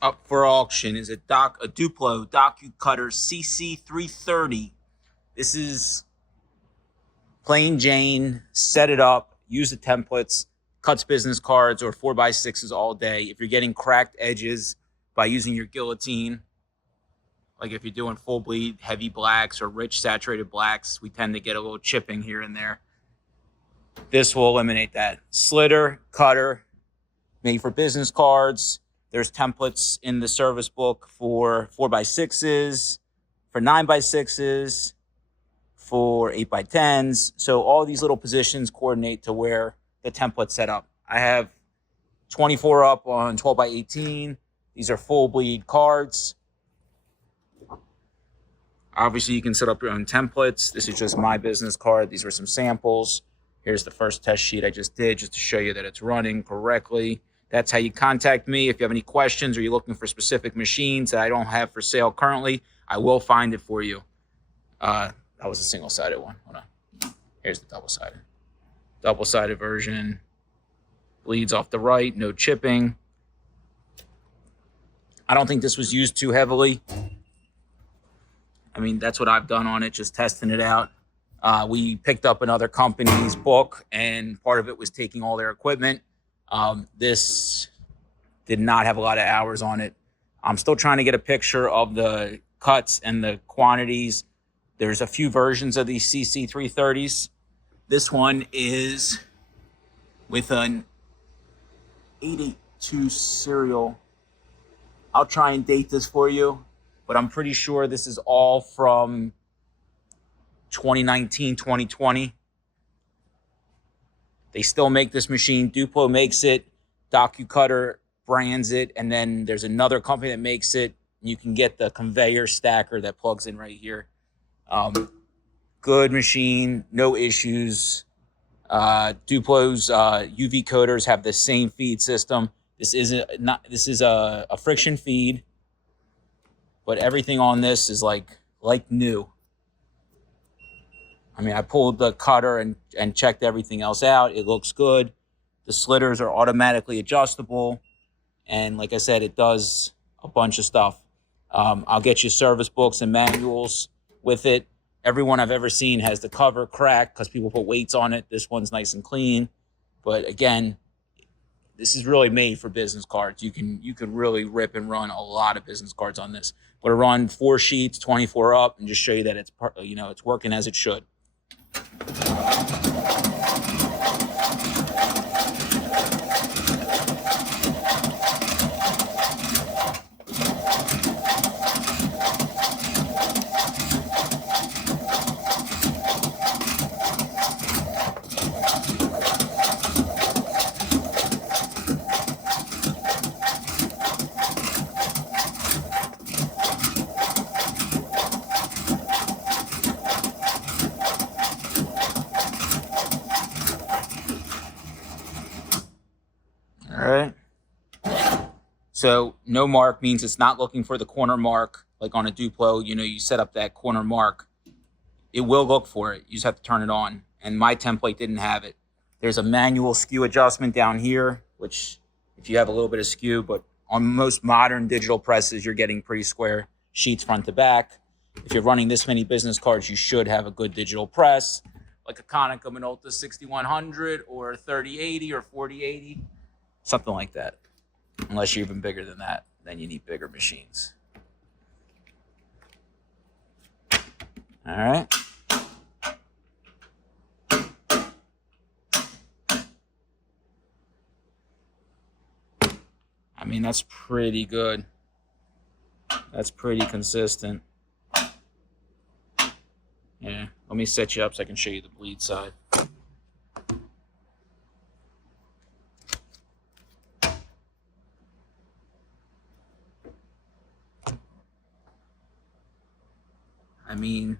up for auction is a Duplo DocuCutter CC-330. This is plain Jane, set it up, use the templates, cuts business cards or 4x6s all day. If you're getting cracked edges by using your guillotine, like if you're doing full bleed, heavy blacks or rich saturated blacks, we tend to get a little chipping here and there. This will eliminate that. Slitter, cutter, made for business cards. There's templates in the service book for 4x6s, for 9x6s, for 8x10s. So all these little positions coordinate to where the template's set up. I have 24 up on 12x18. These are full bleed cards. Obviously, you can set up your own templates. This is just my business card. These are some samples. Here's the first test sheet I just did just to show you that it's running correctly. That's how you contact me. If you have any questions or you're looking for specific machines that I don't have for sale currently, I will find it for you. That was a single-sided one. Hold on. Here's the double-sided. Double-sided version. Bleeds off the right, no chipping. I don't think this was used too heavily. I mean, that's what I've done on it, just testing it out. We picked up another company's book, and part of it was taking all their equipment. This did not have a lot of hours on it. I'm still trying to get a picture of the cuts and the quantities. There's a few versions of these CC-330s. This one is with an 882 serial. I'll try and date this for you, but I'm pretty sure this is all from 2019, 2020. They still make this machine. Duplo makes it. DocuCutter brands it. And then there's another company that makes it. You can get the conveyor stacker that plugs in right here. Good machine, no issues. Duplo's UV coders have the same feed system. This is a friction feed, but everything on this is like new. I mean, I pulled the cutter and checked everything else out. It looks good. The slitters are automatically adjustable. And like I said, it does a bunch of stuff. I'll get you service books and manuals with it. Everyone I've ever seen has the cover cracked because people put weights on it. This one's nice and clean. But again, this is really made for business cards. You can really rip and run a lot of business cards on this. But to run 4 sheets, 24 up, and just show you that it's working as it should. All right. So no mark means it's not looking for the corner mark like on a Duplo. You set up that corner mark. It will look for it. You just have to turn it on. And my template didn't have it. There's a manual skew adjustment down here, which if you have a little bit of skew, but on most modern digital presses, you're getting pretty square sheets front to back. If you're running this many business cards, you should have a good digital press, like a Konica Minolta 6100 or 3080 or 4080. Something like that. Unless you're even bigger than that, then you need bigger machines. All right. I mean, that's pretty good. That's pretty consistent. Yeah, let me set you up so I can show you the bleed side. I mean,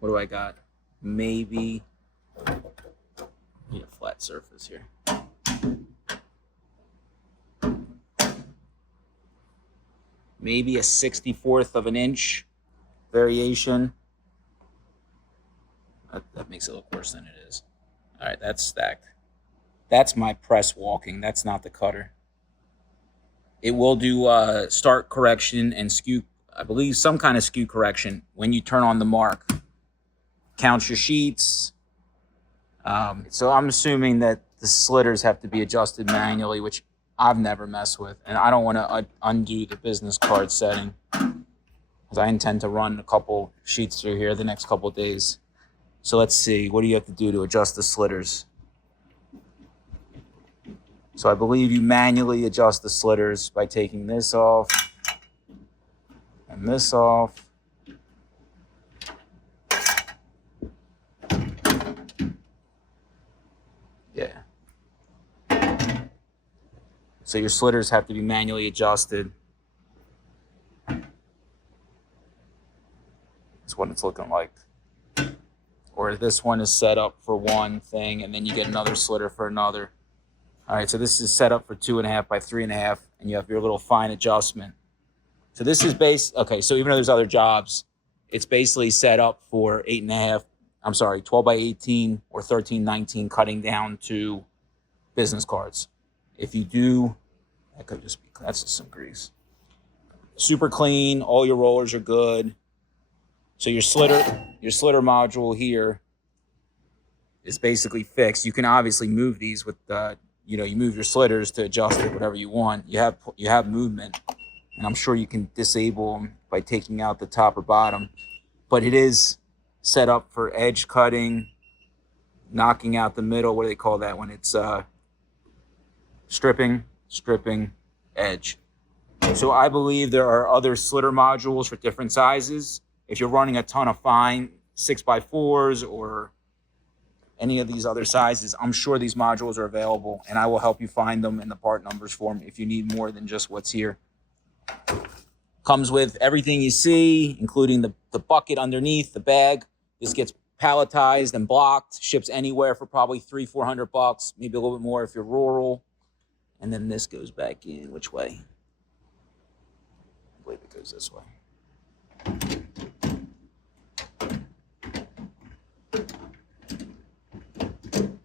what do I got? Maybe need a flat surface here. Maybe a 64th of an inch variation. That makes it look worse than it is. All right, that's stacked. That's my press walking. That's not the cutter. It will do start correction and skew, I believe some kind of skew correction when you turn on the mark. Counts your sheets. So I'm assuming that the slitters have to be adjusted manually, which I've never messed with. And I don't want to undo the business card setting, because I intend to run a couple sheets through here the next couple of days. So let's see, what do you have to do to adjust the slitters? So I believe you manually adjust the slitters by taking this off and this off. Yeah. So your slitters have to be manually adjusted. That's what it's looking like. Or this one is set up for one thing, and then you get another slitter for another. All right, so this is set up for 2.5 by 3.5, and you have your little fine adjustment. So this is okay, so even though there's other jobs, it's basically set up for 12 by 18 or 1319 cutting down to business cards. If you do, that could just be, that's just some grease. Super clean, all your rollers are good. So your slitter module here is basically fixed. You can obviously move these with you move your slitters to adjust it whatever you want. You have movement, and I'm sure you can disable them by taking out the top or bottom. But it is set up for edge cutting, knocking out the middle. What do they call that when it's stripping, edge. So I believe there are other slitter modules for different sizes. If you're running a ton of fine 6x4s or any of these other sizes, I'm sure these modules are available, and I will help you find them in the part numbers form if you need more than just what's here. Comes with everything you see, including the bucket underneath, the bag. This gets palletized and blocked, ships anywhere for probably $300-400, maybe a little bit more if you're rural. And then this goes back in, which way? I believe it goes this way. Did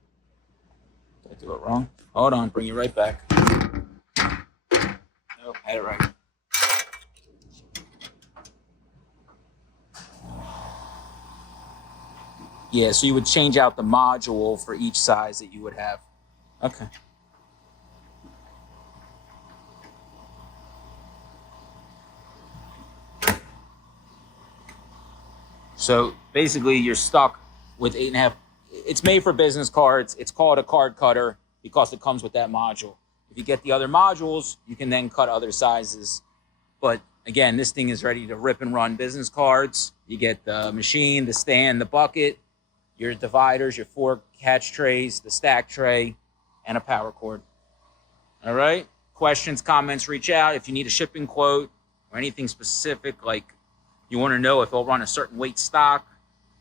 I do it wrong? Hold on, bring you right back. Nope, had it right. Yeah, so you would change out the module for each size that you would have. Okay. So basically you're stuck with 8.5. It's made for business cards. It's called a card cutter because it comes with that module. If you get the other modules, you can then cut other sizes. But again, this thing is ready to rip and run business cards. You get the machine, the stand, the bucket, your dividers, your 4 catch trays, the stack tray, and a power cord. All right? Questions, comments, reach out. If you need a shipping quote or anything specific, like you want to know if I'll run a certain weight stock,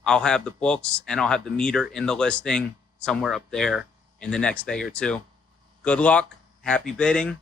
I'll have the books and I'll have the meter in the listing somewhere up there in the next day or two. Good luck. Happy bidding.